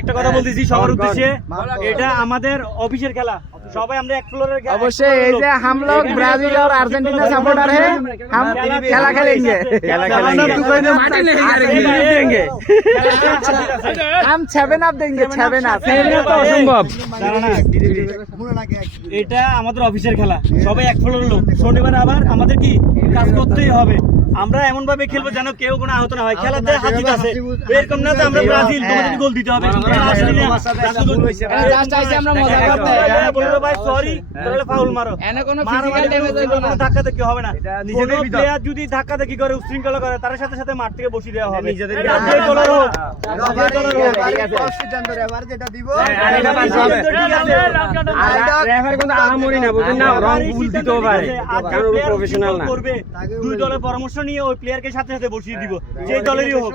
একটা কথা বলতেছি সবার উদ্দেশ্যে, এটা আমাদের অফিসের খেলা, সবাই আমরা এক ফ্লোরের খেলা। अवश्य ये जे हम लोग ब्राजील और अर्जेंटीना सपोर्टर है, हम खेला खेलेंगे, हम 7 अप देंगे, 7 अप অসম্ভব। এটা আমাদের অফিসের খেলা, সবাই এক ফ্লোরের লোক। শনিবার আবার আমাদের কি কাজ করতেই হবে। আমরা এমন ভাবে খেলবো যেন কেউ কোনো আহত না হয়। খেলাতে হাজির আছে, এরকম না যে আমরা ব্রাজিল তোমাদের গোল দিতে হবে। বললো ভাই সরি, তাহলে ফাউল মারো। ধাক্কা দেখি হবে না। কোনো প্লেয়ার যদি ধাক্কা দেখি করে উশৃঙ্খলা করে, তার সাথে সাথে মাঠ থেকে বসিয়ে দেওয়া হবে। দুই দলের পরামর্শ নিয়ে ওই প্লেয়ারকে সাথে সাথে বসিয়ে দিব, যে দলেরই হোক।